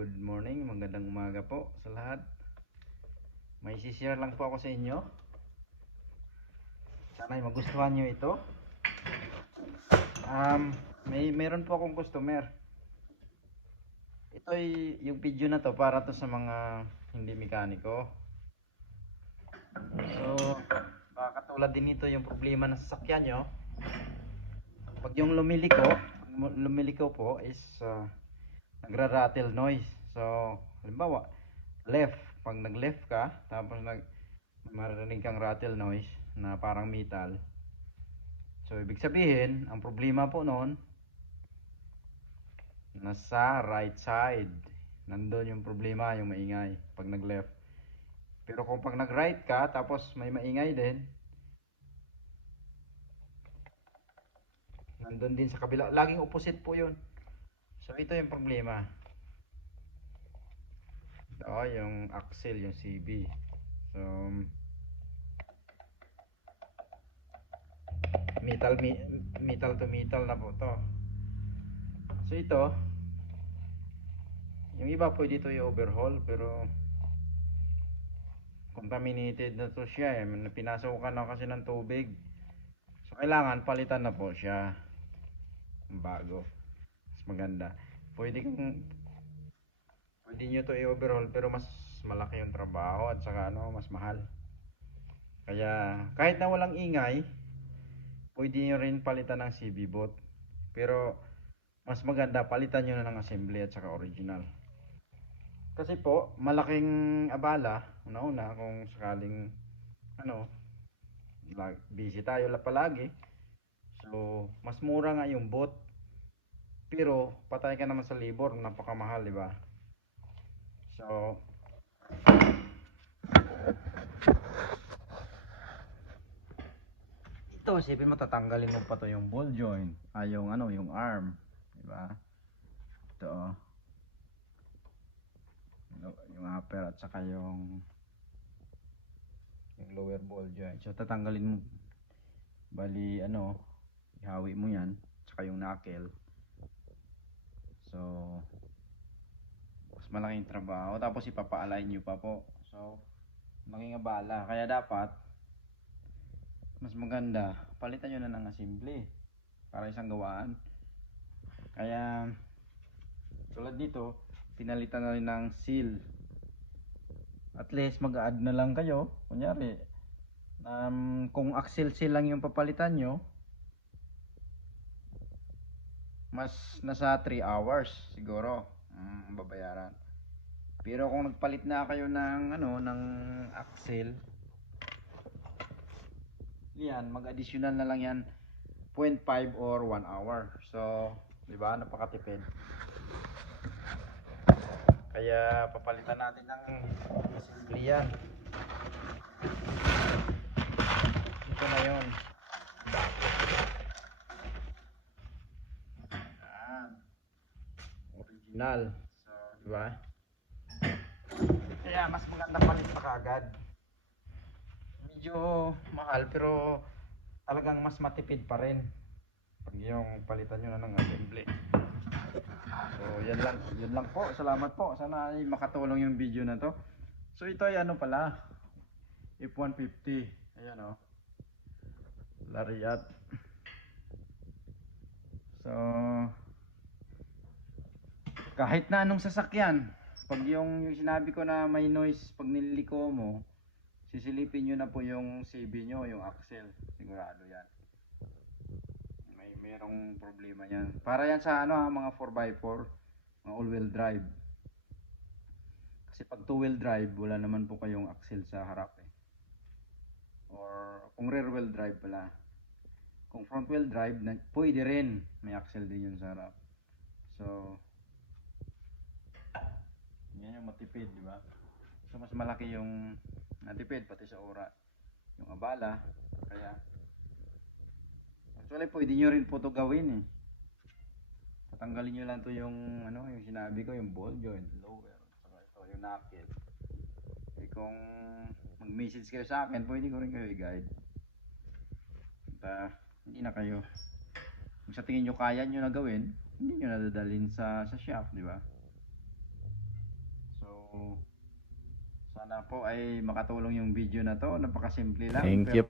good morning, magandang umaga po sa lahat. May share lang po ako sa inyo. Sana ay magustuhan nyo ito. Meron po akong customer. Ito ay yung video na to para to sa mga hindi mekaniko. So, katulad din ito yung problema ng sasakyan nyo. Pag yung lumiliko po is nagra-rattle noise. So, halimbawa, pag nag-left ka, tapos marinig kang rattle noise na parang metal. So, ibig sabihin, ang problema po noon, nasa right side. Nandun yung problema, yung maingay, pag nag-left. Pero kung pag nag-right ka, tapos may maingay din, nandun din sa kabila. Laging opposite po yun. So, ito yung problema. Ito, yung axle, yung CB. So, metal to metal na po to. So, ito, yung iba pwede ito i-overhaul, pero contaminated na to siya eh. Pinasukan na kasi ng tubig. So, kailangan palitan na po siya. Bago. Mas maganda. Pwede nyo to i-overhaul, pero mas malaki yung trabaho at saka mas mahal. Kaya kahit na walang ingay, pwede nyo rin palitan ng CB boot. Pero mas maganda palitan nyo na ng assembly at saka original. Kasi po malaking abala una kung sakaling busy tayo palagi. So mas mura nga yung boot, pero patay ka naman sa labor, napakamahal, di ba? So ito, isipin mo tatanggalin mo pa to yung ball joint, yung arm, di ba? Ito yung upper at saka yung lower ball joint. So tatanggalin mo, bali ihawi mo yan, saka yung knuckle. So mas malaking trabaho, tapos ipapa-align nyo pa po. So maging abala, kaya dapat mas maganda palitan nyo na ng assembly para isang gawaan. Kaya tulad dito, pinalitan na rin ng seal. At least mag-add na lang kayo, kunyari kung axle seal lang yung papalitan nyo, mas nasa 3 hours siguro babayaran. Pero kung nagpalit na kayo ng ng axle, yan, mag-additional na lang yan 0.5 or 1 hour. So, di ba, napakatipid. Kaya papalitan natin ng assembly yan. Ito na yun. Original. So, di ba? Kaya mas maganda palit pa kagad. Medyo mahal pero talagang mas matipid pa rin pag yung palitan nyo na ng assembly. So yan lang po, salamat po, sana ay makatulong yung video na to. So ito ay pala, F-150, ayan Lariat. So kahit na anong sasakyan, pag yung sinabi ko na may noise pag nililiko mo, sisilipin nyo na po yung CB nyo, yung axle, sigurado yan merong problema yan. Para yan sa mga 4x4, mga all-wheel drive. Kasi pag 2-wheel drive, wala naman po kayong axle sa harap eh. Or kung rear-wheel drive pala. Kung front-wheel drive, pwede rin, may axle din yun sa harap. So yan yung matipid, di ba? So mas malaki yung natipid pati sa oras, yung abala. Kaya actually pwede nyo rin po ito gawin eh. Tatanggalin nyo lang to yung yung sinabi ko, yung ball joint, lower, saka ito yung knuckle. Eh kung mag-message kayo sa akin, pwede ko rin kayo i-guide. At hindi na kayo, kung sa tingin nyo kaya nyo na gawin, hindi nyo nadadalhin sa shop, di ba? So sana po ay makatulong yung video na to. Napakasimple lang. Thank pero you